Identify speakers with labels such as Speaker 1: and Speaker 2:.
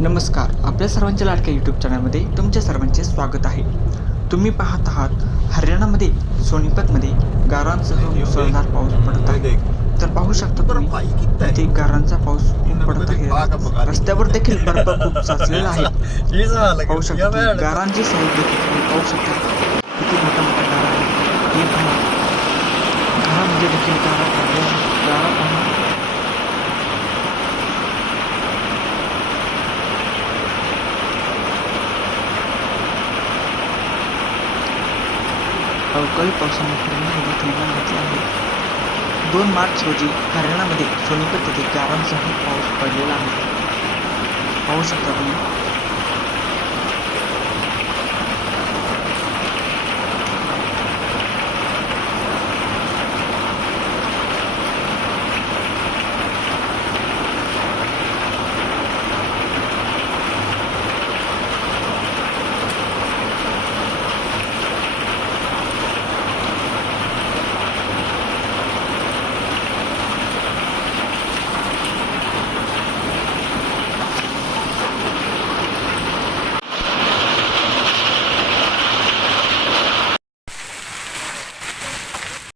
Speaker 1: नमस्कार आपल्या सर्वांच्या लाडक्या यूट्यूब चॅनलमध्ये तुमच्या सर्वांचे स्वागत आहे. तुम्ही पाहत आहात हरियाणामध्ये सोनीपतमध्ये गारांसह मुसळधार पाऊस पडत आहे. तर पाहू शकता तुम्ही इथे गारांचा पाऊस पडत आहे. रस्त्यावर देखील बर्फ खूप साचलेला आहे. पाहू शकता गारांचे गारांची देखील तुम्ही पाहू शकता किती मोठा मोठा गारा आहे. हे पहा. देखील गारा गारा पहा अवकाळी पावसाने पूर्ण जिल्ह्यात निर्माण आहे. दोन मार्च रोजी हरियाणामध्ये सोनीपत येथे गारांसह पाऊस पडलेला आहे. पाहू शकता तुम्ही